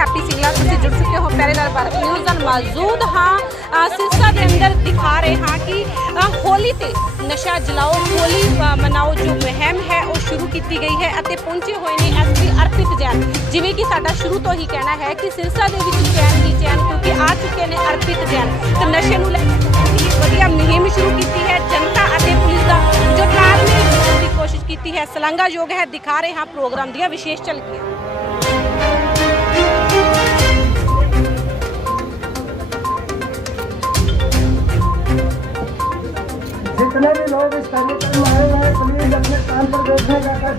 Happy Singla तुसीं जुड़ चुके हो पहरेदार भारत न्यूज़ नाल मौजूद हाँ सिरसा के अंदर दिखा रहे हाँ कि होली ते नशा जलाओ होली मनाओ जो मुहिम है वो शुरू की गई है ਅਤੇ पहुंचे हुए ने एसपी अर्पित जैन जिवें कि साडा शुरू तो ही कहना है कि सिरसा दे विच चैन ही चैन क्योंकि आ चुके ने अर्पित जैन तो नशे नूं लै के वधिया मुहिम शुरू की है जनता ਅਤੇ पुलिस का जो तालमेल बनाउण दी कोशिश की है सलांघायोग है दिखा रहे हाँ प्रोग्राम दियां विशेष झलकियां। जितने भी लोग इस कार्यक्रम में आए हुए हैं प्लीज अपने काम पर बैठने का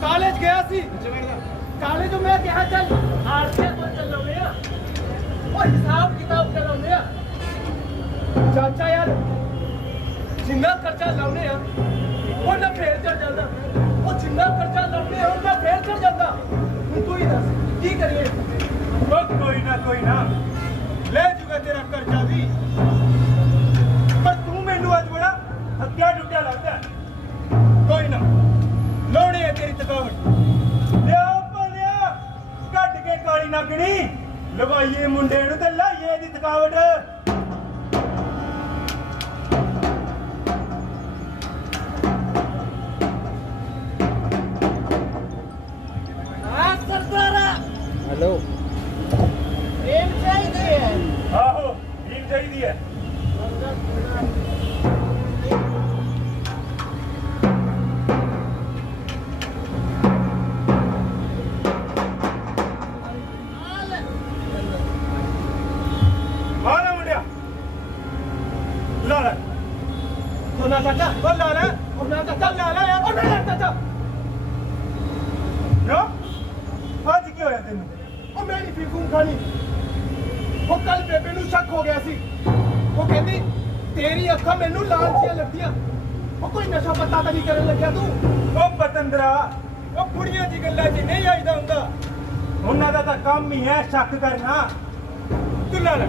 कॉलेज गया सी कॉलेज में क्या चल आरसे को चल रहे और हिसाब किताब कर रहे चाचा यार जिन्ना खर्चा लाउने आ ਉਹ ਨਾ ਫੇਰ ਚੜ ਜਾਂਦਾ ਉਹ ਜਿੰਨਾ ਖਰਚਾ ਲਾउने ਆ ਉਹਦਾ ਫੇਰ ਚੜ ਜਾਂਦਾ ਹੁਣ ਤੂੰ ਹੀ ਦੱਸ ਕੀ ਕਰੀਏ ਉਹ ਕੋਈ ਨਾ ਲੈ ਜੂਗਾ ਤੇਰਾ ਕਰਜ਼ਾ ਵੀ ਪਰ ਤੂੰ ਮੈਨੂੰ ਅੱਜ ਬੜਾ ਹੱਥਿਆ ਟੁੱਟਿਆ ਲੱਗਦਾ ਕੋਈ ਨਾ ਲਾਉਣੀ ਹੈ ਤੇਰੀ ਥਕਾਵਟ ਲਿਆ ਭਲਿਆ ਕੱਢ ਕੇ ਕਾਲੀ ਨਾਗਣੀ ਲਵਾਈਏ ਮੁੰਡੇ ਨੂੰ ਤੇ ਲਾਈਏ ਇਹਦੀ ਥਕਾਵਟ हेलो रेल चाहिए आहो रेल चाहिए मारा मुंडिया ला ला तो ना चाचा बोल ला ला और ना चाचा ला ला यार और ना चाचा नो आज क्यों है तेनू ਉਹ ਮੇਰੀ ਫਿਕੂਮ ਖਾਣੀ ਉਹ ਕੱਲ ਬੇਬੇ ਨੂੰ ਸ਼ੱਕ ਹੋ ਗਿਆ ਸੀ ਉਹ ਕਹਿੰਦੀ ਤੇਰੀ ਅੱਖਾਂ ਮੈਨੂੰ ਲਾਲਚੀਆਂ ਲੱਗਦੀਆਂ ਉਹ ਕੋਈ ਨਸ਼ਾ ਪੱਤਾ ਤਾਂ ਨਹੀਂ ਕਰਨ ਲੱਗਿਆ ਤੂੰ ਉਹ ਪਤੰਦਰਾ ਉਹ ਕੁੜੀਆਂ ਦੀ ਗੱਲਾਂ 'ਚ ਨਹੀਂ ਆਈਦਾ ਹੁੰਦਾ ਉਹਨਾਂ ਦਾ ਤਾਂ ਕੰਮ ਹੀ ਹੈ ਸ਼ੱਕ ਕਰਨਾ ਤੂੰ ਲਾ ਲੈ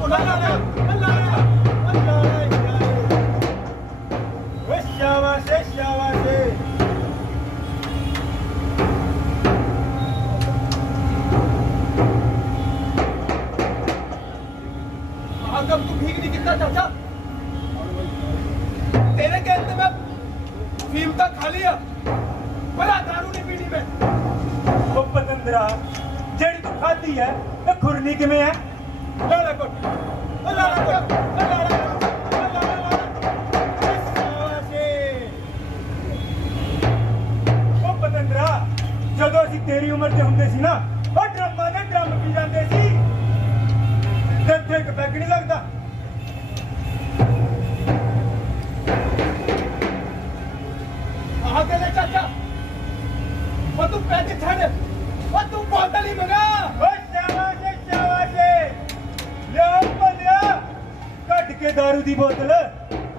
ਉਹ ਲਾ ਲੈ ਓਏ ਸ਼ਾਬਾਸ਼ कब तू ठीक नहीं कितना चाचा तेरे कहते मैं फीम तक खा लिया बड़ा दारू नहीं पीनी मैं वो पतंदरा जेड़ी तू खाती है वो खुरनी किमें है लाला कोट वो पतंदरा ਜਦੋਂ ਅਸੀਂ ਤੇਰੀ ਉਮਰ ਦੇ ਹੁੰਦੇ ਸੀ ਨਾ ਉਹ ਡਰਮਾਂ ਦੇ ਡਰਮ ਪੀ ਜਾਂਦੇ ਸੀ ਤੇ ਇੱਕ ਪੈਗ ਨਹੀਂ ਲੱਗਦਾ ਆਹ ਦੇ ਲੈ ਚਾਚਾ ਉਹ ਤੂੰ ਪੈਗ ਛੱਡ ਉਹ ਤੂੰ ਬੋਤਲ ਹੀ ਮੰਗਾ ਓਏ ਸ਼ਾਬਾਸ਼ ਲਿਆ ਭਲਿਆ ਕੱਢ ਕੇ ਦਾਰੂ ਦੀ ਬੋਤਲ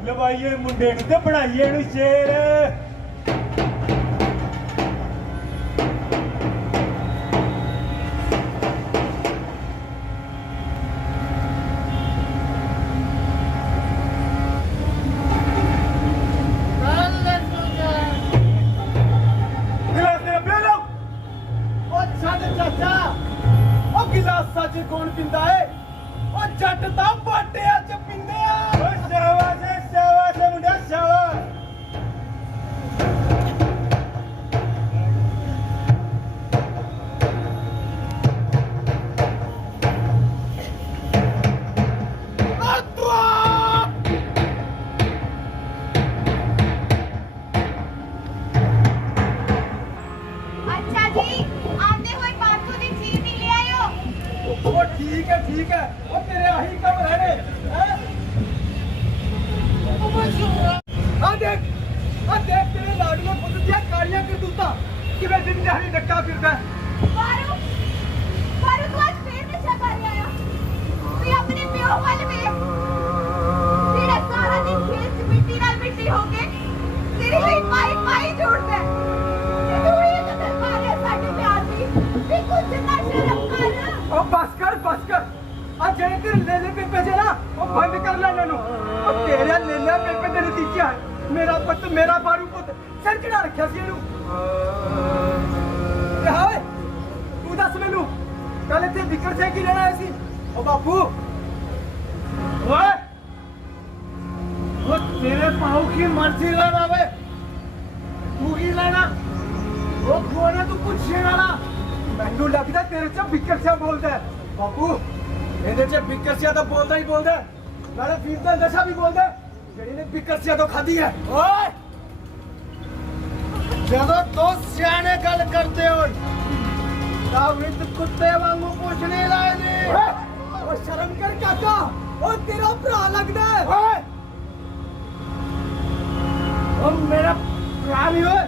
ਲਵਾਈਏ ਮੁੰਡੇ ਨੂੰ ਤੇ ਬਣਾਈਏ ਇਹਨੂੰ ਸ਼ੇਰ ਸੱਚ ਕੌਣ ਪਿੰਦਾ ਏ ਉਹ ਜੱਟ ਤਾਂ ਬਾਟਿਆਂ ਚ ਪਿੰਦੇ ਆ ਓਏ ਸ਼ਾਬਾਸ਼ ਮੁੰਡਾ ਸ਼ਾਬਾਸ਼ ठीक है और तेरे आही कब रहने देख तेरे लाडू खुद दिया कालियां कर दूता कि मैं दिन दिहाड़ी धक्का फिरता है बारू तू आज फिर नशा कर आया तू अपने प्यो वाल में तेरा सारा दिन खेत में मिट्टी नाल मिट्टी हो के तेरी ਲਈ पाई जोड़दा है तू ये तो कर पा गया साडे प्यार दी भतीजा है मेरा बारू पुत सिर चढ़ा रखा सी इहनूं ते हाय तू दस मैनू कल इत्थे विकर सिंह की लेना आया सी ओ बापू ओए ओ तेरे पाऊ की मर्जी लेना वे तू की लेना ओ खोना तू पुछे वाला मैनू लगदा तेरे च विकर सिंह बोलदा है बापू ਇਹਦੇ ਚ ਬਿੱਕਰ ਸਿਆ ਤਾਂ ਬੋਲਦਾ ਹੀ ਬੋਲਦਾ ਨਾਲੇ ਫੀਮ ਦਾ ਨਸ਼ਾ ਵੀ ਬੋਲਦਾ ਜਿਹੜੀ ਨੇ ਬਿੱਕਰ ਸਿਆ ਤੋਂ ਖਾਧੀ ਹੈ ਓਏ ਜਦੋਂ ਤੋ ਸਿਆਣੇ ਗੱਲ ਕਰਦੇ ਹੋ ਤਾਂ ਵਿਦ ਕੁੱਤੇ ਵਾਂਗੂ ਪੁੱਛ ਨਹੀਂ ਲਾਇਦੀ ਓ ਸ਼ਰਮ ਕਰ ਕਾਕਾ ਓ ਤੇਰਾ ਭਰਾ ਲੱਗਦਾ ਓਏ ਓ ਮੇਰਾ ਭਰਾ ਨਹੀਂ ਓਏ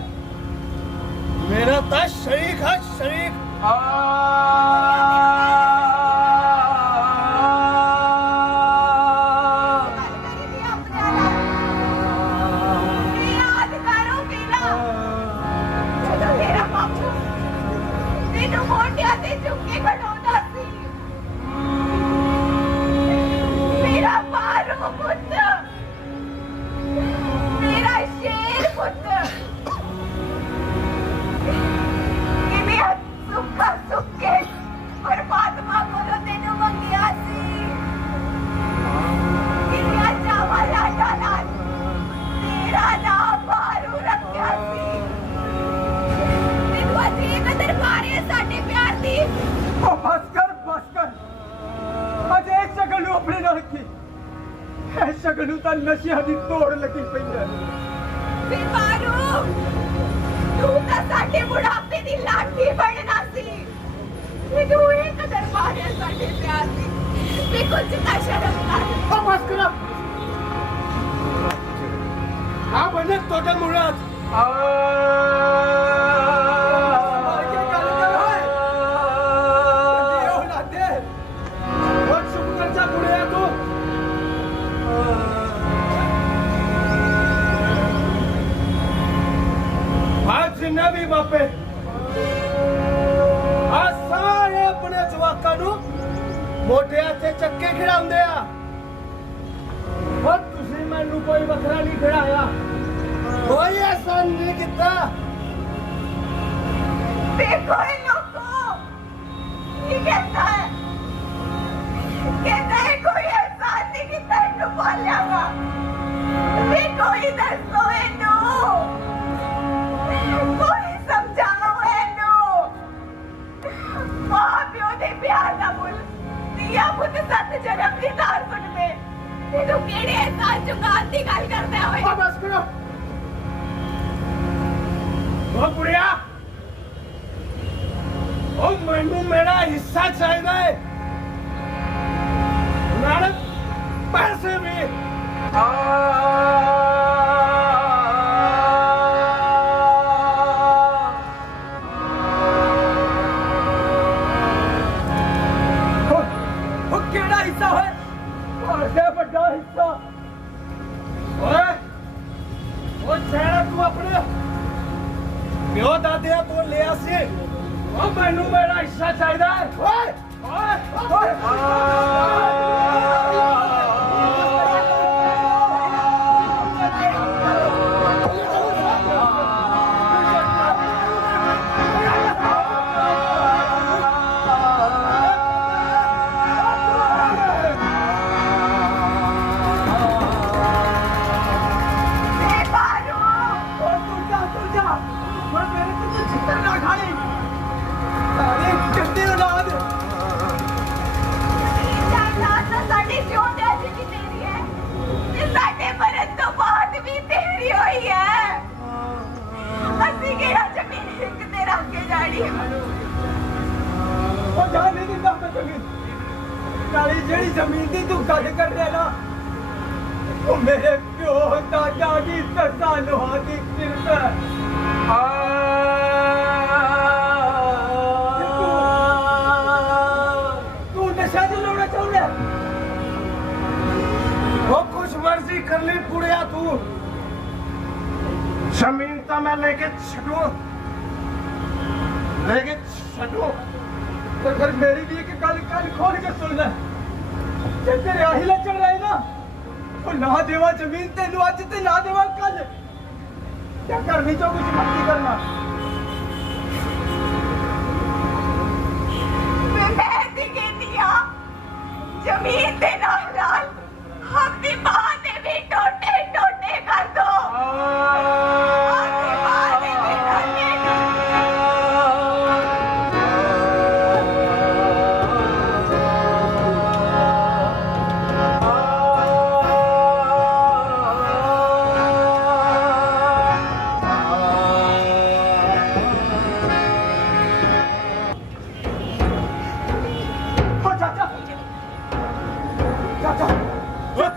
ਮੇਰਾ ਤਾਂ ਸ਼ਰੀਕ ਹੈ ਸ਼ਰੀਕ ਸ਼ਗਨੂ ਤਾਂ ਨਸ਼ਿਆਂ ਦੀ ਤੋੜ ਲੱਗੀ ਪਈ ਹੈ ਫਿਰ ਮਾਰੂ ਤੂੰ ਤਾਂ ਸਾਡੇ ਬੁਢਾਪੇ ਦੀ ਲਾਠੀ ਬਣਨਾ ਸੀ ਤੂੰ ਇਹ ਕਦਰ ਮਾਰਿਆ ਸਾਡੇ ਪਿਆਰ ਦੀ ਵੀ ਕੁਝ ਤਾਂ ਸ਼ਰਮ ਕਰ ਉਹ ਬਸ ਕਰ ਆ ਬਣੇ ਤੁਹਾਡਾ ਮੁਰਾਦ जिन्ना भी बापे आ सारे अपने जवाकां नूं मोढियां ते चक्के खिड़ाउंदे आ और तुसीं मैनूं कोई वखरा नहीं खिड़ाया कोई ऐसा नहीं कीता देखो ये लोगों ये कहता है कोई एहसान नहीं कीता इन्नूं पालिया वा भी कोई दसो इन्नूं कोई समझाओ इन्नूं मां प्यो दे प्यार दा मुल दिया पुत सत जन्म दी दार सुन में तू केड़े एहसान चुकान दी गल करदा होए ओ बस करो ओ बुढ़िया ओ मैनू मेरा हिस्सा चाहिए है नाले पैसे भी प्यो दादिया तो लिया सी ओ मैनू मेरा हिस्सा चाहिए ओए ओए जेड़ी जमीन दी तू गल कर रहा ना वो मेरे प्यो दादा की सरसा लोहा की किरत तू नशा जो लोड़ा चाह रहा वो कुछ मर्जी कर ली पुड़िया तू जमीन तो मैं लेके छूं तो फिर मेरी भी एक गल खोल के सुनना जे तेरे आही लचड़ रहे ना ਉਹ ਨਾ ਦੇਵਾ ਜ਼ਮੀਨ ਤੈਨੂੰ ਅੱਜ ਤੇ ਨਾ ਦੇਵਾ ਕੱਲ ਕਿਆ ਕਰਨੀ ਚੋ ਕੁਝ ਮੱਤੀ ਕਰਨਾ मैं दी कहती हाँ जमीन दे नाल नाल अपनी मां दे भी टोटे टोटे कर दो अपनी मां दे भी टोटे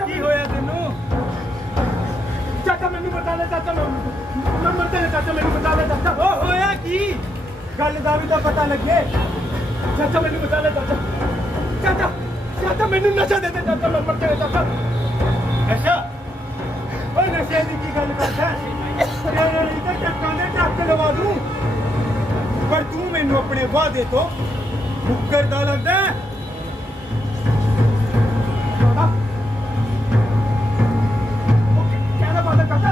ਕੀ ਹੋਇਆ ਤੈਨੂੰ ਚਾਚਾ ਮੈਨੂੰ ਬਤਾ ਲੈ ਚਾਚਾ ਮੈਂ ਮਰਦੇ ਨੇ ਚਾਚਾ ਮੈਨੂੰ ਬਤਾ ਲੈ ਚਾਚਾ ਉਹ ਹੋਇਆ ਕੀ ਗੱਲ ਦਾ ਵੀ ਤਾਂ ਪਤਾ ਲੱਗੇ ਚਾਚਾ ਮੈਨੂੰ ਬਤਾ ਲੈ ਚਾਚਾ ਚਾਚਾ ਚਾਚਾ ਮੈਨੂੰ ਨਸ਼ਾ ਦੇ ਦੇ ਚਾਚਾ ਮੈਂ ਮਰਦੇ ਨੇ ਚਾਚਾ ਨਸ਼ਾ ਓਏ ਨਸ਼ੇ ਦੀ ਕੀ ਗੱਲ ਕਰਦਾ ਤੇਰੇ ਲਈ ਤਾਂ ਟੱਕਾਂ ਦੇ ਟੱਕ ਲਵਾ ਦੂੰ ਪਰ ਤੂੰ ਮੈਨੂੰ ਆਪਣੇ ਵਾਅਦੇ ਤੋਂ ਮੁੱਕਰਦਾ ਲੱਗਦਾ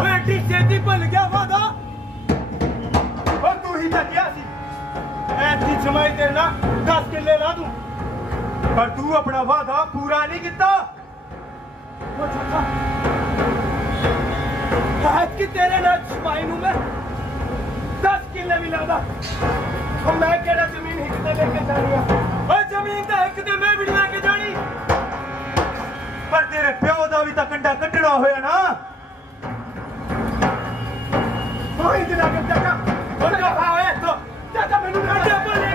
ਓਏ ਐਡੀ ਛੇਤੀ ਭੁੱਲ ਗਿਆ ਵਾਦਾ ਓ ਤੂੰ ਹੀ ਤਾਂ ਕਿਹਾ ਸੀ ਐਡੀ ਜਮਾਈ ਤੇਰੇ ਨਾਲ 10 ਕਿੱਲੇ ਲਾ ਦੂੰ ਪਰ ਤੂੰ ਆਪਣਾ ਵਾਦਾ ਪੂਰਾ ਨਹੀਂ ਕੀਤਾ ਓ ਚਾਚਾ ਬਾਤ ਕਿ ਤੇਰੇ ਨਾਲ ਛਪਾਈ ਨੂੰ ਮੈਂ 10 ਕਿੱਲੇ ਵੀ ਲਾਦਾ ਓ ਮੈਂ ਕਿਹੜਾ ਜ਼ਮੀਨ ਇੱਕ ਤੇ ਲੈ ਕੇ ਜਾਣੀ ਆ ਓ ਜ਼ਮੀਨ ਤਾਂ ਇੱਕ ਤੇ ਮੈਂ ਵੀ ਲੈ ਕੇ ਜਾਣੀ ਪਰ ਤੇਰੇ ਪਿਓ ਦਾ ਵੀ ਤਾਂ ਕੰਡਾ ਕੱਢਣਾ ਹੋਇਆ ਨਾ ਕੋਈ ਦਿਨ ਆਗੇ ਚਾਚਾ ਹੋਰ ਕਾ ਹੋਇਆ ਤੋ ਚਾਚਾ ਮੈਨੂੰ ਕੱਢਿਆ ਬੋਲੇ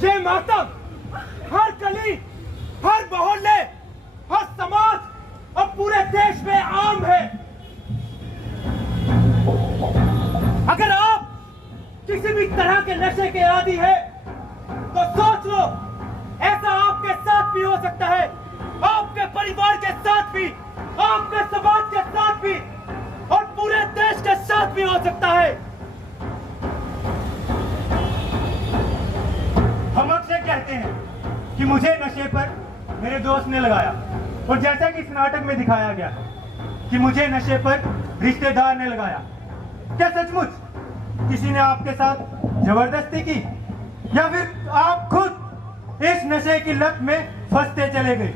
ये मातम हर गली, हर मोहल्ले, हर समाज और पूरे देश में आम है। अगर आप किसी भी तरह के नशे के आदी है तो सोच लो, ऐसा आपके साथ भी हो सकता है, आपके परिवार के साथ भी, आपके समाज के साथ भी और पूरे देश के साथ भी हो सकता है। हम अक्सर कहते हैं कि मुझे नशे पर मेरे दोस्त ने लगाया, और जैसा कि इस नाटक में दिखाया गया कि मुझे नशे पर रिश्तेदार ने लगाया। क्या सचमुच किसी ने आपके साथ जबरदस्ती की, या फिर आप खुद इस नशे की लत में फंसते चले गए?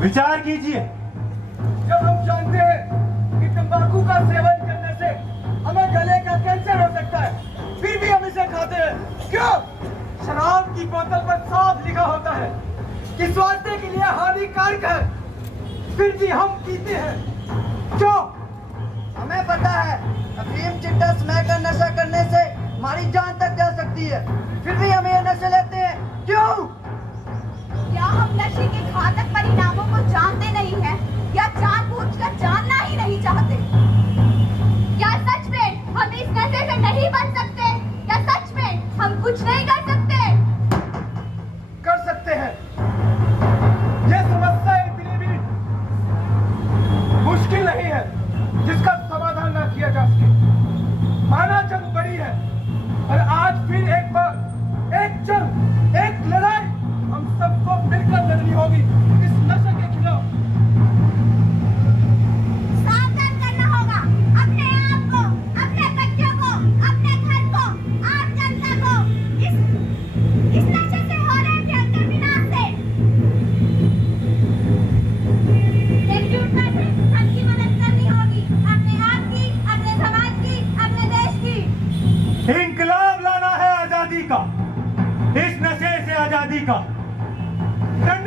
विचार कीजिए। जब हम जानते हैं कि तंबाकू का सेवन करने से हमें गले का कैंसर हो सकता है, फिर भी हम इसे खाते हैं। क्यों? शराब की बोतल पर साफ लिखा होता है कि स्वास्थ्य के लिए हानिकारक है, फिर भी हम पीते हैं। क्यों? हमें पता है अफीम, चिट्टा, स्मैक का नशा करने से हमारी जान तक जा सकती है, फिर भी हम ये नशे लेते हैं। क्यों?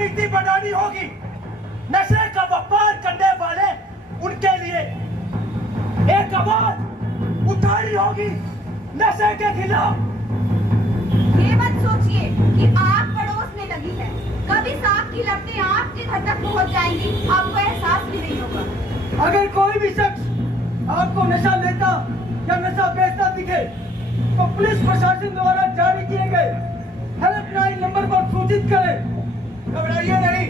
नीति बनानी होगी। नशे का व्यापार करने वाले उनके लिए एक आवाज उठानी होगी नशे के खिलाफ। ये मत सोचिए कि आग पड़ोस में लगी है, कभी सांप की लपटें आपके घर तक पहुंच जाएंगी, आपको एहसास भी नहीं होगा। अगर कोई भी शख्स आपको नशा लेता या नशा बेचता दिखे तो पुलिस प्रशासन द्वारा जारी किए गए हेल्पलाइन नंबर पर सूचित करें। घबराइए नहीं,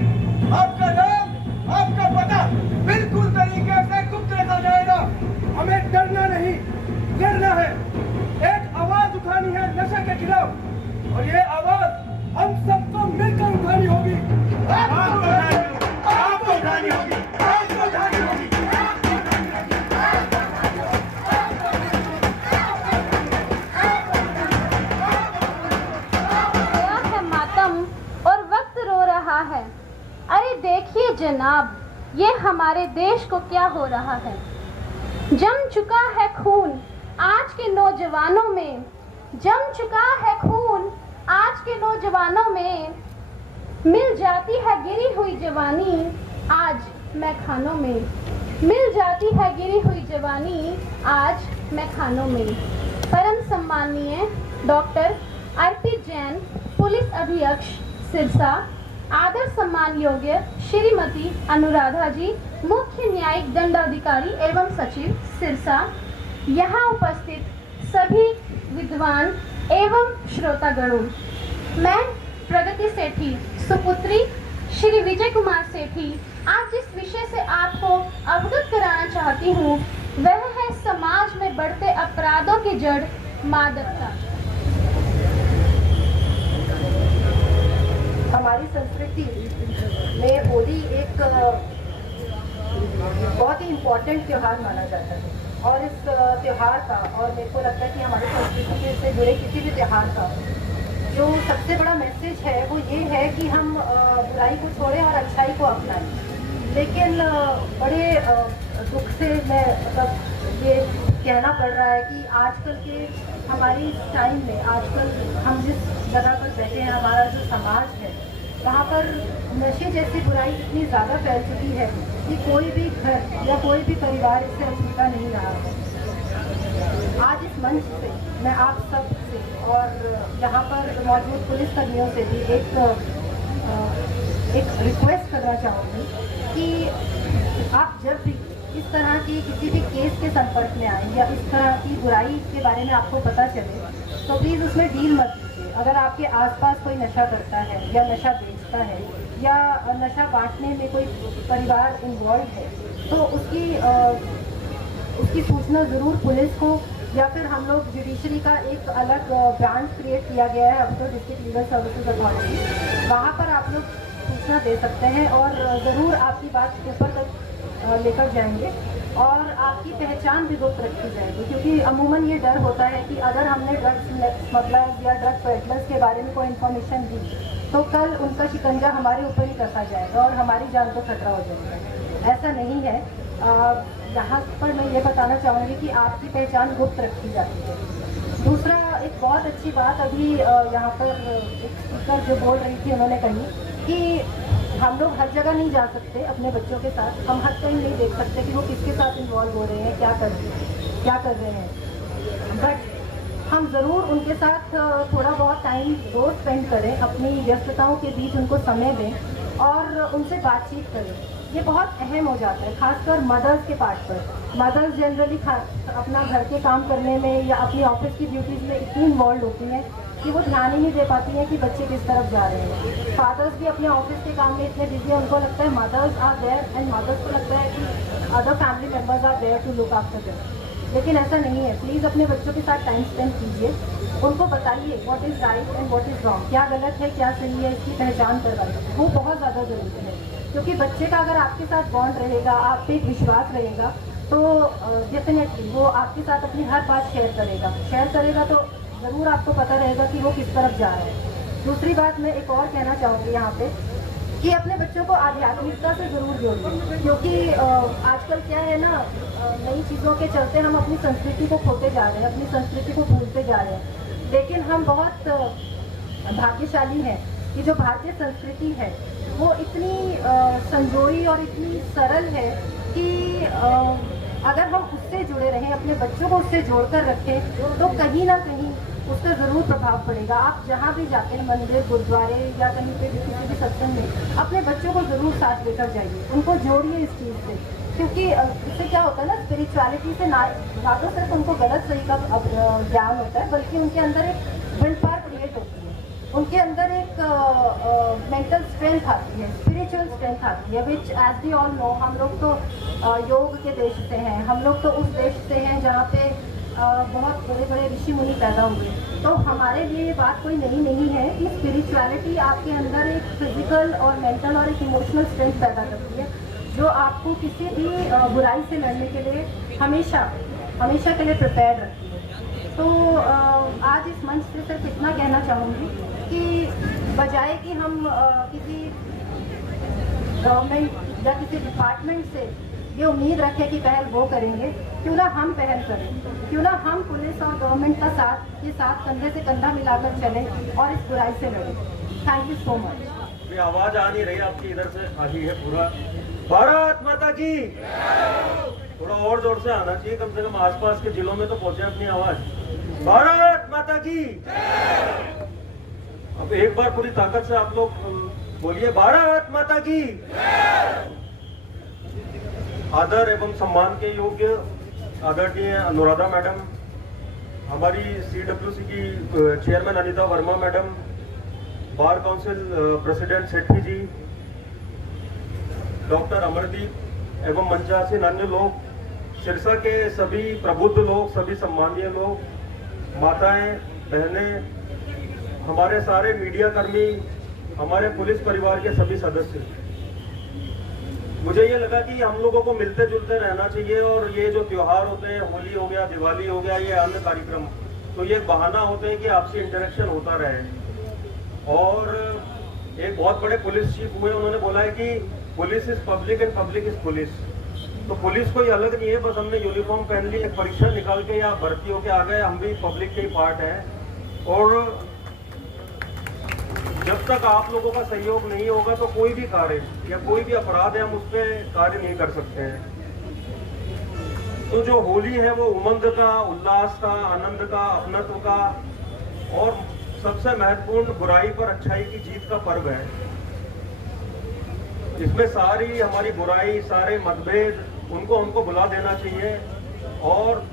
आपका नाम, आपका पता बिल्कुल तरीके से गुप्त रखा जाएगा। हमें डरना नहीं, लड़ना है। एक आवाज उठानी है नशे के खिलाफ और ये आवाज हम सबको मिलकर उठानी होगी। आपको उठानी होगी, आपको उठानी होगी, आपको उठानी होगी। गया है मातम और वक्त रो रहा है। अरे देखिए जनाब, ये हमारे देश को क्या हो रहा है। जम चुका है खून आज के नौजवानों में, जम चुका है खून आज के नौजवानों में। मिल जाती है गिरी हुई जवानी आज मैं खानों में, मिल जाती है गिरी हुई जवानी आज मैं खानों में। परम सम्माननीय डॉक्टर अर्पित जैन, पुलिस अधीक्षक सिरसा, आदर सम्मान योग्य श्रीमती अनुराधा जी, मुख्य न्यायिक दंडाधिकारी एवं सचिव सिरसा, यहाँ उपस्थित सभी विद्वान एवं श्रोतागणों, मैं प्रगति सेठी सुपुत्री श्री विजय कुमार सेठी आज जिस विषय से आपको अवगत कराना चाहती हूँ वह है समाज में बढ़ते अपराधों की जड़ मादकता। हमारी संस्कृति में होली एक बहुत ही इम्पोर्टेंट त्यौहार माना जाता है और इस त्यौहार का, और मेरे को लगता है कि हमारी संस्कृति से जुड़े किसी भी त्यौहार का जो सबसे बड़ा मैसेज है वो ये है कि हम बुराई को छोड़ें और अच्छाई को अपनाएं। लेकिन बड़े दुख से मैं मतलब ये कहना पड़ रहा है कि आजकल के हमारी टाइम में, आजकल हम जिस जगह पर बैठे हैं, हमारा जो समाज है, वहाँ पर नशे जैसी बुराई इतनी ज़्यादा फैल चुकी है कि कोई भी घर या कोई भी परिवार इससे अछूता नहीं रहा है। आज इस मंच से मैं आप सब से और यहाँ पर मौजूद पुलिस कर्मियों से भी एक रिक्वेस्ट करना चाहूँगी कि आप जब भी इस तरह की किसी भी केस के संपर्क में आए या इस तरह की बुराई के बारे में आपको पता चले तो प्लीज़ उसमें डील मत कीजिए। अगर आपके आसपास कोई नशा करता है या नशा बेचता है या नशा बांटने में कोई परिवार इन्वॉल्व है तो उसकी सूचना ज़रूर पुलिस को, या फिर हम लोग जुडिशरी का एक अलग ब्रांच क्रिएट किया गया है अब तो, डिस्ट्रिक्ट लीगल सर्विसेज अथॉरिटी, वहाँ पर आप लोग सूचना दे सकते हैं और ज़रूर आपकी बात ऊपर तक लेकर जाएंगे और आपकी पहचान भी गुप्त रखी जाएगी। क्योंकि अमूमन ये डर होता है कि अगर हमने ड्रग्स स्मगलर्स या ड्रग पेडलर्स के बारे में कोई इन्फॉर्मेशन दी तो कल उनका शिकंजा हमारे ऊपर ही कसा जाएगा और हमारी जान को खतरा हो जाएगा। ऐसा नहीं है। यहाँ पर मैं ये बताना चाहूँगी कि आपकी पहचान गुप्त रखी जाती है। दूसरा, एक बहुत अच्छी बात अभी यहाँ पर एक स्पीकर जो बोल रही थी उन्होंने कही कि हम लोग हर जगह नहीं जा सकते अपने बच्चों के साथ, हम हर टाइम नहीं देख सकते कि वो किसके साथ इन्वॉल्व हो रहे हैं, क्या कर रहे हैं, बट हम ज़रूर उनके साथ थोड़ा बहुत टाइम रोज़ स्पेंड करें, अपनी व्यस्तताओं के बीच उनको समय दें और उनसे बातचीत करें। ये बहुत अहम हो जाता है, खासकर मदर्स के पार्ट पर। मदर्स जनरली अपना घर के काम करने में या अपनी ऑफिस की ड्यूटीज़ में इतनी इन्वॉल्व होती हैं कि वो ध्यान ही नहीं दे पाती हैं कि बच्चे किस तरफ जा रहे हैं। फादर्स भी अपने ऑफिस के काम में इतने बिजी हैं, उनको लगता है mothers are there and mothers को लगता है कि other family members are there to look after them. लेकिन ऐसा नहीं है। प्लीज़ अपने बच्चों के साथ टाइम स्पेंड कीजिए, उनको बताइए what is right and what is wrong, क्या गलत है क्या सही है, इसकी पहचान करवाइए। वो बहुत ज़्यादा ज़रूरी है क्योंकि बच्चे का अगर आपके साथ बॉन्ड रहेगा, आप पे एक विश्वास रहेगा तो डेफिनेटली वो आपके साथ अपनी हर बात शेयर करेगा तो ज़रूर आपको पता रहेगा कि वो किस तरफ जा रहे हैं। दूसरी बात मैं एक और कहना चाहूँगी यहाँ पे कि अपने बच्चों को आध्यात्मिकता से ज़रूर जोड़िए, क्योंकि आजकल क्या है ना, नई चीज़ों के चलते हम अपनी संस्कृति को खोते जा रहे हैं, अपनी संस्कृति को भूलते जा रहे हैं। लेकिन हम बहुत भाग्यशाली हैं कि जो भारतीय संस्कृति है वो इतनी संजोई और इतनी सरल है कि अगर हम उससे जुड़े रहें, अपने बच्चों को उससे जोड़कर रखें, तो कहीं ना कहीं उसका ज़रूर प्रभाव पड़ेगा। आप जहाँ भी जाते हैं, मंदिर, गुरुद्वारे या कहीं पे भी किसी भी सत्संग में, अपने बच्चों को ज़रूर साथ लेकर जाइए, उनको जोड़िए इस चीज़ से, क्योंकि इससे क्या होता है ना, स्पिरिचुअलिटी से ना तो सिर्फ उनको गलत सही का ज्ञान होता है, बल्कि उनके अंदर एक विल पावर क्रिएट होती है, उनके अंदर एक मेंटल स्ट्रेंथ आती है, स्पिरिचुअल स्ट्रेंथ आती है, विच एज वी ऑल नो, हम लोग तो योग के देश से हैं, हम लोग तो उस देश से हैं जहाँ पे बहुत बड़े बड़े ऋषि मुनि पैदा हुए। तो हमारे लिए ये बात कोई नई नहीं है कि स्पिरिचुअलिटी आपके अंदर एक फिजिकल और मेंटल और एक इमोशनल स्ट्रेंथ पैदा करती है, जो आपको किसी भी बुराई से लड़ने के लिए हमेशा के लिए प्रिपेयर्ड रखती है। तो आज इस मंच से सिर्फ इतना कहना चाहूँगी कि बजाय कि हम किसी गवर्नमेंट या किसी डिपार्टमेंट से ये उम्मीद रखें कि पहल वो करेंगे, क्यों ना हम पहल करें, क्यों ना हम पुलिस और गवर्नमेंट का साथ कंधे से कंधा मिलाकर चलें और इस बुराई से लड़ें। Thank you so much. ये आवाज आ नहीं रही आपकी, इधर से आ रही है पूरा। भारत माता की, थोड़ा और जोर से आना चाहिए, कम से कम आसपास के जिलों में तो पहुंचे अपनी आवाज। भारत माता की। अब एक बार पूरी ताकत से आप लोग बोलिए, भारत माता की। आदर एवं सम्मान के योग्य आदरणीय अनुराधा मैडम, हमारी CWC की chairman Anita Verma madam, bar council president Sethi ji, doctor Amardeep एवं मंचासीन अन्य लोग, सिरसा के सभी प्रबुद्ध लोग, सभी सम्मानीय लोग, माताएं, बहनें, हमारे सारे मीडिया कर्मी, हमारे पुलिस परिवार के सभी सदस्य, मुझे ये लगा कि हम लोगों को मिलते जुलते रहना चाहिए। और ये जो त्योहार होते हैं, होली हो गया, दिवाली हो गया, ये अन्य कार्यक्रम, तो ये बहाना होते हैं कि आपसी इंटरेक्शन होता रहे। और एक बहुत बड़े पुलिस चीफ हुए, उन्होंने बोला है कि police is public and public is police. तो पुलिस कोई अलग नहीं है, बस हमने यूनिफॉर्म पहन ली, एक परीक्षा निकाल के या भर्ती होके आ गए, हम भी पब्लिक के ही पार्ट हैं। और जब तक आप लोगों का सहयोग नहीं होगा तो कोई भी कार्य या कोई भी अपराध है, हम उस पर कार्य नहीं कर सकते हैं। तो जो होली है वो उमंग का, उल्लास का, आनंद का, अपनत्व का और सबसे महत्वपूर्ण बुराई पर अच्छाई की जीत का पर्व है। इसमें सारी हमारी बुराई, सारे मतभेद, उनको हमको भुला देना चाहिए और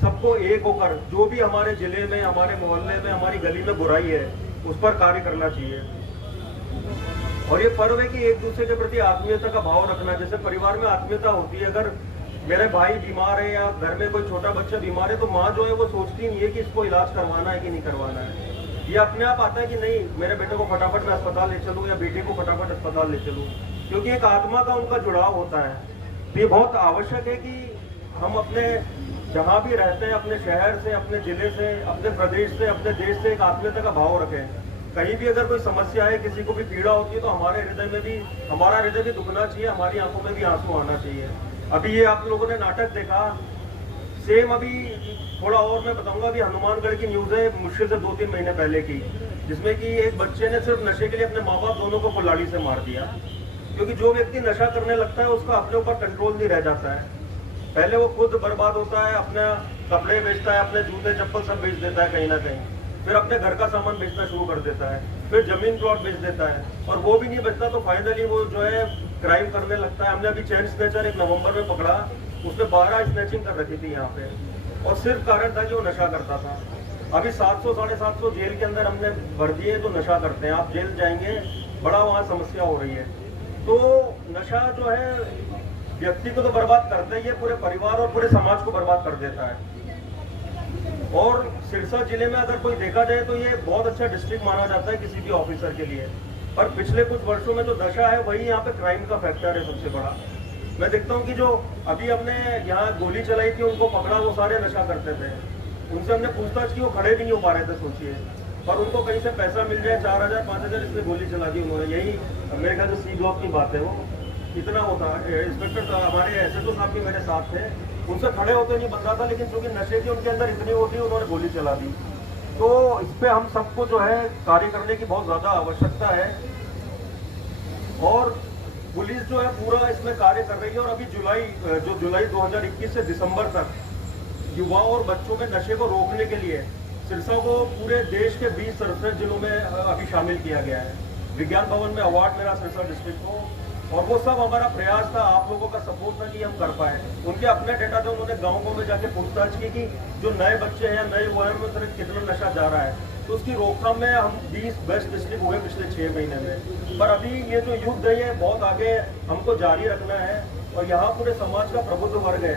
सबको एक होकर जो भी हमारे जिले में, हमारे मोहल्ले में, हमारी गली में बुराई है उस पर कार्य करना चाहिए। और ये पर्व है कि एक दूसरे के प्रति आत्मीयता का भाव रखना। जैसे परिवार में आत्मीयता होती है, अगर मेरे भाई बीमार है या घर में कोई छोटा बच्चा बीमार है तो माँ जो है वो सोचती नहीं है कि इसको इलाज करवाना है कि नहीं करवाना है। ये अपने आप आता है कि नहीं, मेरे बेटे को फटाफट मैं अस्पताल ले चलूँ या बेटे को फटाफट अस्पताल ले चलूँ, क्योंकि एक आत्मा का उनका जुड़ाव होता है। तो ये बहुत आवश्यक है कि हम अपने जहाँ भी रहते हैं, अपने शहर से, अपने जिले से, अपने प्रदेश से, अपने देश से एक आत्मीयता का भाव रखें। कहीं भी अगर कोई समस्या है, किसी को भी पीड़ा होती है तो हमारे हृदय में भी, हमारा हृदय भी दुखना चाहिए, हमारी आंखों में भी आंसू आना चाहिए। अभी ये आप लोगों ने नाटक देखा, सेम अभी थोड़ा और मैं बताऊंगा, अभी हनुमानगढ़ की न्यूज़ है मुश्किल से 2-3 महीने पहले की, जिसमें कि एक बच्चे ने सिर्फ नशे के लिए अपने माँ बाप दोनों को कुल्हाड़ी से मार दिया। क्योंकि जो व्यक्ति नशा करने लगता है उसका अपने ऊपर कंट्रोल नहीं रह जाता है। पहले वो खुद बर्बाद होता है, अपना कपड़े बेचता है, अपने जूते चप्पल सब बेच देता है कहीं ना कहीं, फिर अपने घर का सामान बेचना शुरू कर देता है, फिर जमीन प्लॉट बेच देता है, और वो भी नहीं बचता तो फाइनली वो जो है क्राइम करने लगता है। हमने अभी चैन स्नैचर 1 नवंबर में पकड़ा, उसने 12 स्नैचिंग कर रखी थी यहाँ पे, और सिर्फ कारण था कि वो नशा करता था। अभी 700-750 जेल के अंदर हमने भर दिए तो नशा करते हैं। आप जेल जाएंगे, बड़ा वहाँ समस्या हो रही है। तो नशा जो है व्यक्ति को तो बर्बाद करता ही है, पूरे परिवार और पूरे समाज को बर्बाद कर देता है। और सिरसा जिले में अगर कोई देखा जाए तो ये बहुत अच्छा डिस्ट्रिक्ट माना जाता है किसी भी ऑफिसर के लिए, पर पिछले कुछ वर्षों में जो दशा है वही यहाँ पे क्राइम का फैक्टर है सबसे बड़ा। मैं देखता हूँ कि जो अभी हमने यहाँ गोली चलाई थी, उनको पकड़ा, वो सारे नशा करते थे। उनसे हमने पूछताछ की, वो खड़े भी नहीं हो पा रहे थे, सोचिए। पर उनको कहीं से पैसा मिल जाए, 4000-5000, इसमें गोली चला दी उन्होंने। यही मेरे ख्याल से C ब्लॉक की बात है, वो इतना होता है। इंस्पेक्टर हमारे SHO साहब भी मेरे साथ थे, उनसे खड़े होते नहीं बन रहा था, लेकिन चूंकि नशे की उनके अंदर इतनी होती, उन्होंने गोली चला दी। तो इस पे हम सबको जो है कार्य करने की बहुत ज़्यादा आवश्यकता है। और पुलिस जो है पूरा इसमें कार्य कर रही है। और अभी जुलाई 2021 से दिसंबर तक युवाओं और बच्चों में नशे को रोकने के लिए सिरसा को पूरे देश के 20 सरफराज जिलों में अभी शामिल किया गया है। विज्ञान भवन में अवार्ड मिला सिरसा डिस्ट्रिक्ट को, और वो सब हमारा प्रयास था, आप लोगों का सपोर्ट था कि हम कर पाए। उनके अपने डेटा थे, उन्होंने गाँव में जाके पूछताछ की कि जो नए बच्चे हैं, नए युवा हैं, उनमें कितना नशा जा रहा है। तो उसकी रोकथाम में हम 20 बेस्ट डिस्ट्रिक्ट हुए पिछले 6 महीने में। पर अभी ये जो युद्ध है ये बहुत आगे हमको जारी रखना है। और यहाँ पूरे समाज का प्रबुद्ध वर्ग है,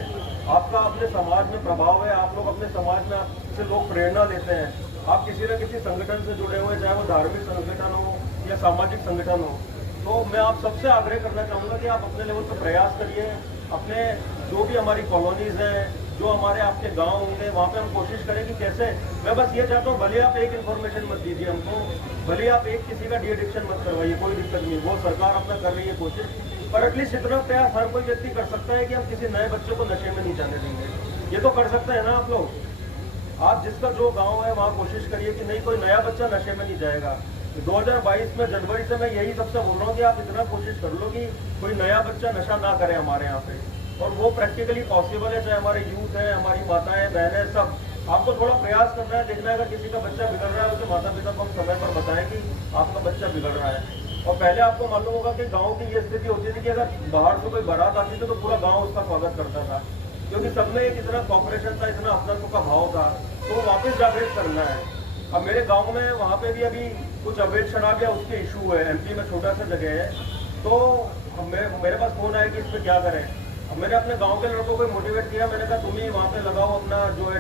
आपका अपने समाज में प्रभाव है, आप लोग अपने समाज में आपसे लोग प्रेरणा लेते हैं। आप किसी न किसी संगठन से जुड़े हुए, चाहे वो धार्मिक संगठन हो या सामाजिक संगठन हो, तो मैं आप सबसे आग्रह करना चाहूँगा कि आप अपने लेवल पर प्रयास करिए। अपने जो भी हमारी कॉलोनीज हैं, जो हमारे आपके गांव होंगे, वहाँ पे हम कोशिश करें कि कैसे, मैं बस ये चाहता हूँ भले आप एक इन्फॉर्मेशन मत दीजिए हमको, भले आप एक किसी का डी एडिक्शन मत करवाइए, कोई दिक्कत नहीं, वो सरकार अपना कर रही है कोशिश, पर एटलीस्ट इतना प्रयास हर कोई व्यक्ति कर सकता है कि हम किसी नए बच्चे को नशे में नहीं जाने देंगे। ये तो कर सकते हैं ना आप लोग। आप जिसका जो गाँव है वहाँ कोशिश करिए कि नहीं, कोई नया बच्चा नशे में नहीं जाएगा। 2022 में जनवरी से मैं यही सबसे बोल रहा हूँ कि आप इतना कोशिश कर लो कि कोई नया बच्चा नशा ना करे हमारे यहाँ पे, और वो प्रैक्टिकली पॉसिबल है। चाहे हमारे यूथ है, हमारी माताएं बहनें, सब आपको थोड़ा प्रयास करना है, देखना है अगर किसी का बच्चा बिगड़ रहा है, उसके माता पिता को हम समय पर बताएं कि आपका बच्चा बिगड़ रहा है। और पहले आपको मालूम होगा कि गाँव की ये स्थिति होती थी कि अगर बाहर से कोई बारात आती थी तो पूरा गाँव उसका स्वागत करता था, क्योंकि सब में एक इतना कॉपरेशन था, इतना अपनत्व का भाव था। तो वापस जागृत करना है। अब मेरे गांव में वहाँ पे भी अभी कुछ अवैध शराब या उसके इशू है, एमपी में छोटा सा जगह है, तो मेरे पास फोन आया कि इस पर क्या करें। अब मैंने अपने गांव के लड़कों को मोटिवेट किया, मैंने कहा तुम ही वहाँ पे लगाओ अपना जो है,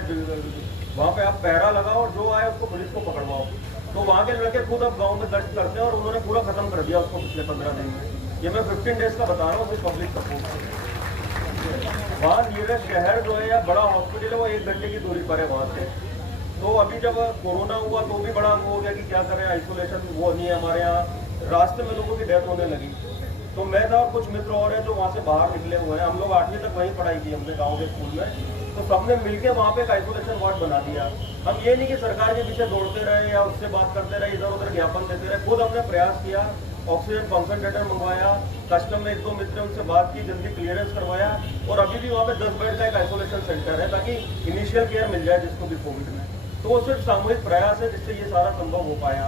वहाँ पे आप पहरा लगाओ और जो आए उसको पुलिस को पकड़वाओ। तो वहाँ के लड़के खुद अब गाँव में गश्त करते हैं और उन्होंने पूरा खत्म कर दिया उसको पिछले 15 दिन में। ये मैं 15 डेज का बता रहा हूँ, कुछ पब्लिक सपोर्ट। वहाँ नियरेस्ट शहर जो है या बड़ा हॉस्पिटल है वो 1 घंटे की दूरी पर है वहाँ से। तो अभी जब कोरोना हुआ तो भी बड़ा हो गया कि क्या करें, आइसोलेशन वो नहीं है हमारे यहाँ, रास्ते में लोगों की डेथ होने लगी। तो मैं था और कुछ मित्र और हैं जो वहाँ से बाहर निकले हुए हैं, हम लोग 8वीं तक वहीं पढ़ाई की हमने गाँव के स्कूल में। तो सबने मिलकर वहाँ पे एक आइसोलेशन वार्ड बना दिया। हम ये नहीं कि सरकार के पीछे दौड़ते रहे या उससे बात करते रहे, इधर उधर ज्ञापन देते रहे, खुद हमने प्रयास किया, ऑक्सीजन कॉन्सेंट्रेटर मंगवाया, कस्टम में 1-2 मित्र उनसे बात की, जल्दी क्लियरेंस करवाया। और अभी भी वहाँ पे 10 बेड का एक आइसोलेशन सेंटर है ताकि इनिशियल केयर मिल जाए जिसको भी कोविड में। तो वो सिर्फ सामूहिक प्रयास है जिससे ये सारा संभव हो पाया।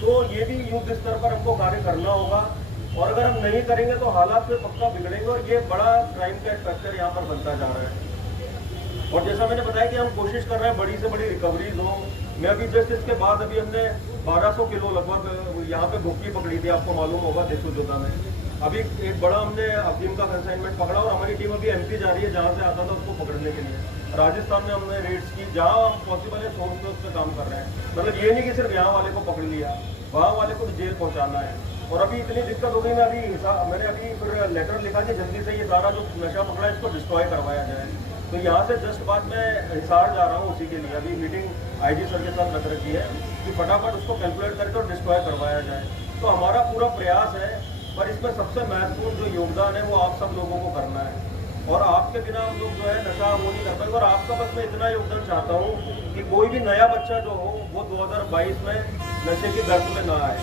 तो ये भी युद्ध स्तर पर हमको कार्य करना होगा, और अगर हम नहीं करेंगे तो हालात फिर पक्का बिगड़ेंगे और ये बड़ा क्राइम का फैक्टर यहाँ पर बनता जा रहा है। और जैसा मैंने बताया कि हम कोशिश कर रहे हैं बड़ी से बड़ी रिकवरीज हो। मैं अभी जस्ट इसके बाद अभी हमने 1200 किलो लगभग यहाँ पे भुक्की पकड़ी थी, आपको मालूम होगा देशोजोधा में। अभी एक बड़ा हमने अफीम का कंसाइनमेंट पकड़ा और हमारी टीम अभी एमपी जा रही है जहाँ से आता था उसको पकड़ने के लिए। राजस्थान में हमने रेड्स की, जहाँ पॉसिबल है सोर्स पे उस पर काम कर रहे हैं। मतलब ये नहीं कि सिर्फ यहाँ वाले को पकड़ लिया, वहाँ वाले को जेल पहुँचाना है। और अभी इतनी दिक्कत हो गई, मैंने अभी फिर लेटर लिखा कि जल्दी से ये सारा जो नशा पकड़ा है इसको डिस्ट्रॉय करवाया जाए। तो यहाँ से जस्ट बाद में हिसार जा रहा हूँ, उसी के लिए अभी मीटिंग आईजी सर के साथ रख रखी है कि फटाफट उसको कैलकुलेट करके और डिस्ट्रॉय करवाया जाए। तो हमारा पूरा प्रयास है, पर इसमें सबसे महत्वपूर्ण जो योगदान है वो आप सब लोगों को करना है। और आपके बिना हम लोग जो है नशा वो नहीं कर पाएंगे। और आपका बस मैं इतना योगदान चाहता हूँ कि कोई भी नया बच्चा जो हो वो 2022 में नशे की गर्त में ना आए।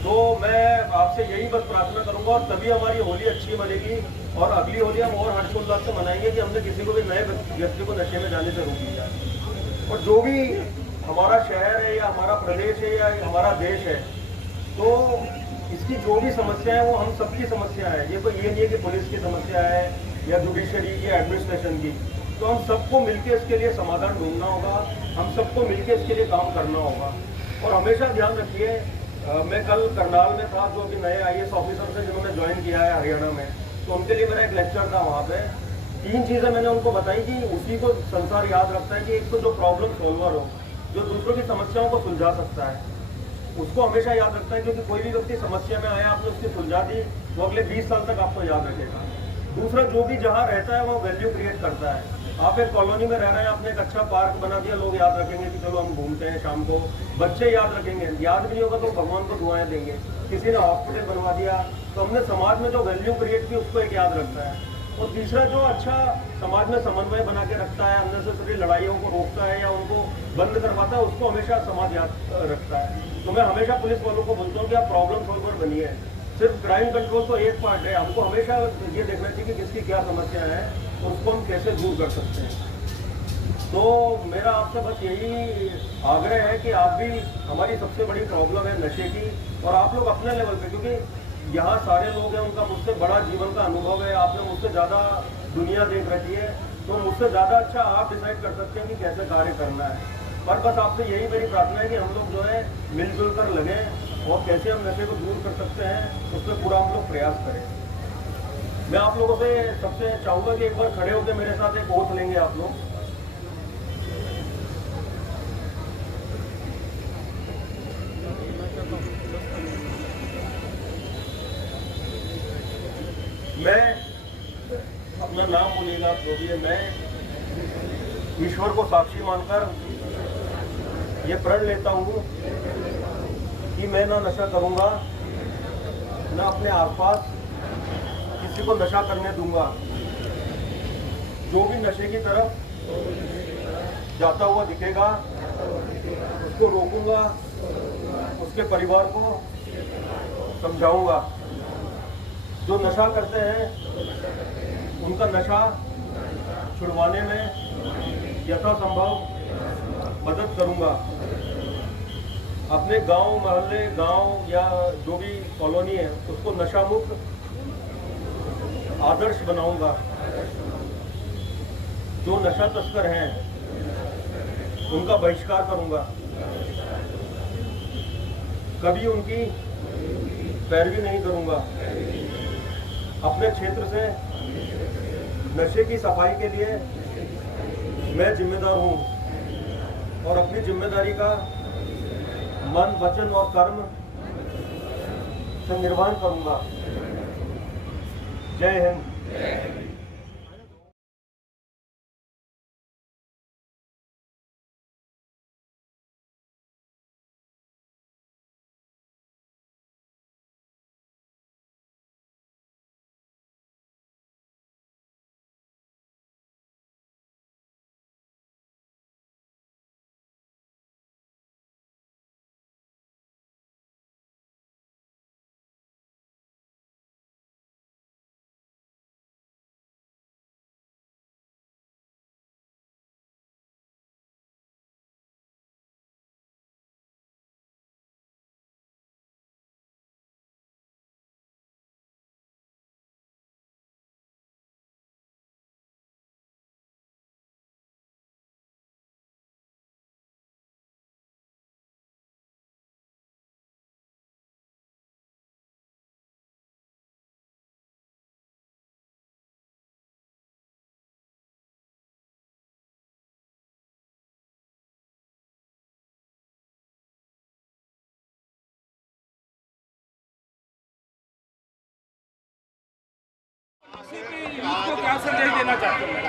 तो मैं आपसे यही बस प्रार्थना करूंगा, और तभी हमारी होली अच्छी बनेगी और अगली होली हम और हर्षोल्लास से मनाएंगे कि हमने किसी को भी नए व्यक्ति को नशे में जाने से रोक लिया। और जो भी हमारा शहर है या हमारा प्रदेश है या हमारा देश है, तो इसकी जो भी समस्या है वो हम सबकी समस्या है। ये कोई ये नहीं है कि पुलिस की समस्या है या जुडिशरी की, एडमिनिस्ट्रेशन की। तो हम सबको मिलकर इसके लिए समाधान ढूंढना होगा, हम सबको मिलकर इसके लिए काम करना होगा। और हमेशा ध्यान रखिए, मैं कल करनाल में था, जो अभी नए IAS ऑफिसर थे जिन्होंने ज्वाइन किया है हरियाणा में, तो उनके लिए मेरा एक लेक्चर था। वहाँ पे 3 चीज़ें मैंने उनको बताई कि उसी को संसार याद रखता है कि एक तो जो प्रॉब्लम सॉल्वर हो, जो दूसरों की समस्याओं को सुलझा सकता है, उसको हमेशा याद रखता है। क्योंकि कोई भी व्यक्ति समस्या में आया, आपने उसकी सुलझा दी, वो अगले 20 साल तक आपको याद रखेगा। दूसरा, जो भी जहाँ रहता है वो वैल्यू क्रिएट करता है। आप एक कॉलोनी में रह रहे हैं, आपने एक अच्छा पार्क बना दिया, लोग याद रखेंगे कि चलो हम घूमते हैं शाम को। बच्चे याद रखेंगे, याद भी नहीं होगा तो भगवान को दुआएं देंगे। किसी ने हॉस्पिटल बनवा दिया, तो हमने समाज में जो वैल्यू क्रिएट की उसको एक याद रखता है। और तीसरा, जो अच्छा समाज में समन्वय बना के रखता है, अननेसेसरी लड़ाइयों को रोकता है या उनको बंद करवाता है, उसको हमेशा समाज याद रखता है। तो मैं हमेशा पुलिस वालों को बोलता हूँ कि आप प्रॉब्लम सॉल्वर बनिए। सिर्फ क्राइम कंट्रोल तो एक पार्ट है, हमको हमेशा ये देखना चाहिए कि किसकी क्या समस्या है और उसको हम कैसे दूर कर सकते हैं। तो मेरा आपसे बस यही आग्रह है कि आप भी, हमारी सबसे बड़ी प्रॉब्लम है नशे की, और आप लोग अपने लेवल पे, क्योंकि यहाँ सारे लोग हैं, उनका मुझसे बड़ा जीवन का अनुभव है, आपने मुझसे ज़्यादा दुनिया देख रखी है, तो मुझसे ज़्यादा अच्छा आप डिसाइड कर सकते हैं कि कैसे कार्य करना है। पर बस आपसे यही मेरी प्रार्थना है कि हम लोग जो है मिलजुल कर लगें और कैसे हम नशे को दूर कर सकते हैं उस पर पूरा हम लोग प्रयास करें। मैं आप लोगों से सबसे चाहूँगा कि एक बार खड़े होकर मेरे साथ एक ओथ लेंगे आप लोग। मैं, अपना नाम बोलिएगा जो भी है, मैं ईश्वर को साक्षी मानकर ये प्रण लेता हूँ कि मैं ना नशा करूँगा, ना अपने आसपास किसी को नशा करने दूंगा। जो भी नशे की तरफ जाता हुआ दिखेगा उसको रोकूंगा, उसके परिवार को समझाऊंगा। जो नशा करते हैं उनका नशा छुड़वाने में यथासंभव मदद करूंगा। अपने गांव, मोहल्ले, गांव या जो भी कॉलोनी है उसको नशा मुक्त आदर्श बनाऊंगा। जो नशा तस्कर हैं उनका बहिष्कार करूंगा, कभी उनकी पैरवी नहीं करूंगा। अपने क्षेत्र से नशे की सफाई के लिए मैं जिम्मेदार हूं और अपनी जिम्मेदारी का मन, वचन और कर्म से निर्वहन करूंगा। जय हिंद। यूथ को क्या संदेश देना चाहते हैं?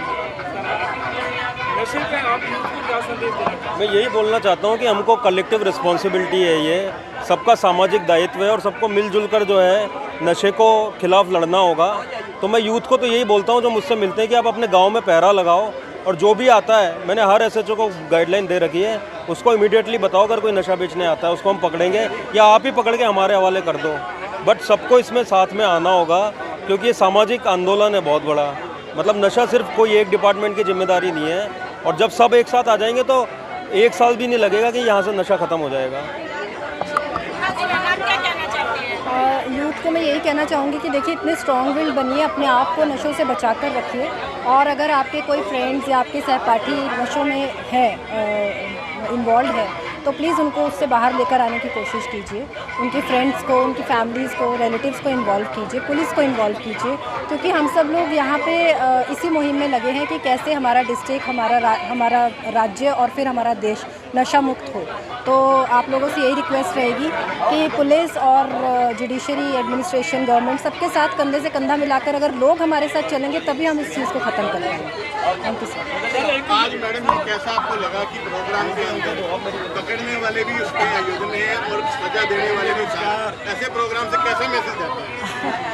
नशे पे आप यूथ को क्या संदेश देना चाहते हैं? मैं यही बोलना चाहता हूँ कि हमको कलेक्टिव रिस्पॉन्सिबिलिटी है, ये सबका सामाजिक दायित्व है और सबको मिलजुल कर जो है नशे को खिलाफ लड़ना होगा। तो मैं यूथ को तो यही बोलता हूँ जो मुझसे मिलते हैं कि आप अपने गांव में पहरा लगाओ और जो भी आता है, मैंने हर SHO को गाइडलाइन दे रखी है, उसको इमीडिएटली बताओ अगर कोई नशा बेचने आता है उसको हम पकड़ेंगे या आप ही पकड़ के हमारे हवाले कर दो। बट सबको इसमें साथ में आना होगा क्योंकि ये सामाजिक आंदोलन है बहुत बड़ा। मतलब नशा सिर्फ कोई एक डिपार्टमेंट की जिम्मेदारी नहीं है और जब सब एक साथ आ जाएंगे तो 1 साल भी नहीं लगेगा कि यहाँ से नशा ख़त्म हो जाएगा। यूथ को मैं यही कहना चाहूँगी कि देखिए, इतने स्ट्रॉन्ग विल बनिए, अपने आप को नशों से बचा कर रखिए और अगर आपके कोई फ्रेंड्स या आपके सहपाठी नशों में है, इन्वॉल्व है, तो प्लीज़ उनको उससे बाहर लेकर आने की कोशिश कीजिए। उनके फ्रेंड्स को, उनकी फैमिलीज़ को, रिलेटिव्स को इन्वॉल्व कीजिए, पुलिस को इन्वॉल्व कीजिए, क्योंकि हम सब लोग यहाँ पे इसी मुहिम में लगे हैं कि कैसे हमारा डिस्ट्रिक्ट, हमारा राज्य और फिर हमारा देश नशा मुक्त हो। तो आप लोगों से यही रिक्वेस्ट रहेगी कि पुलिस और जुडिशरी, एडमिनिस्ट्रेशन, गवर्नमेंट सबके साथ कंधे से कंधा मिलाकर अगर लोग हमारे साथ चलेंगे तभी हम इस चीज़ को ख़त्म कर पाएंगे। Thank you sir. आज मैडम ये कैसा आपको लगा कि प्रोग्राम के अंदर पकड़ने वाले भी उसके आयोजन है और सजा देने वाले भी, ऐसे प्रोग्राम से कैसा मैसेज जाता है?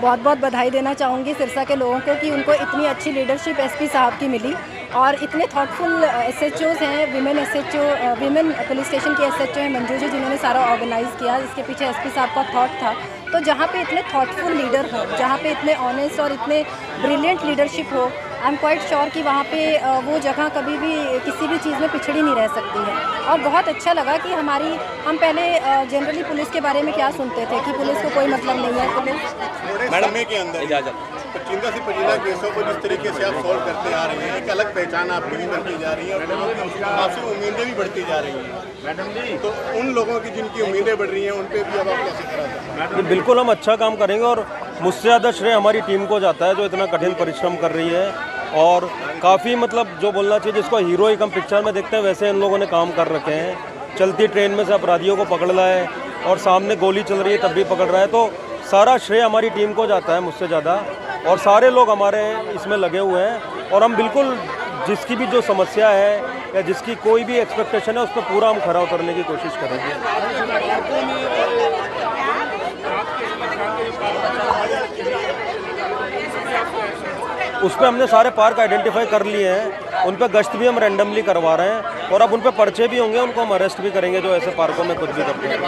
बहुत बहुत बधाई देना चाहूँगी सिरसा के लोगों को कि उनको इतनी अच्छी लीडरशिप SP साहब की मिली और इतने थॉटफुल SHOs हैं, वीमेन पुलिस स्टेशन की SHO हैं मंजू जी, जिन्होंने सारा ऑर्गेनाइज़ किया। इसके पीछे SP साहब का थॉट था तो जहाँ पे इतने थॉटफुल लीडर हों, जहाँ पे इतने ऑनेस्ट और इतने ब्रिलियंट लीडरशिप हो, आई एम क्वाइट श्योर कि वहाँ पे वो जगह कभी भी किसी भी चीज़ में पिछड़ी नहीं रह सकती है। और बहुत अच्छा लगा कि हम पहले जनरली पुलिस के बारे में क्या सुनते थे कि पुलिस को कोई मतलब नहीं है, पुलिस मैडम समय के अंदर इजाजत पचिंदा से पचिंदा केसों को जिस तरीके से आप सॉल्व करते आ रहे हैं, एक अलग पहचान आपकी भी बनती जा रही है और लोगों की आपसे उम्मीदें भी बढ़ती जा रही हैं मैडम जी। तो उन लोगों की जिनकी उम्मीदें बढ़ रही हैं उन पर भी अब आप कैसे करें? बिल्कुल हम अच्छा काम करेंगे और मुझसे ज़्यादा श्रेय हमारी टीम को जाता है जो इतना कठिन परिश्रम कर रही है और काफ़ी मतलब जो बोलना चाहिए जिसको हीरोइक हम पिक्चर में देखते हैं वैसे इन लोगों ने काम कर रखे हैं। चलती ट्रेन में से अपराधियों को पकड़ रहा है और सामने गोली चल रही है तब भी पकड़ रहा है, तो सारा श्रेय हमारी टीम को जाता है मुझसे ज़्यादा और सारे लोग हमारे इसमें लगे हुए हैं और हम बिल्कुल जिसकी भी जो समस्या है या जिसकी कोई भी एक्सपेक्टेशन है उस पर पूरा हम खरा उतरने की कोशिश करेंगे। उस पर हमने सारे पार्क आइडेंटिफाई कर लिए हैं, उन पर गश्त भी हम रैंडमली करवा रहे हैं और अब उन पर पर्चे भी होंगे, उनको हम अरेस्ट भी करेंगे जो ऐसे पार्कों में कुछ भी करते हैं।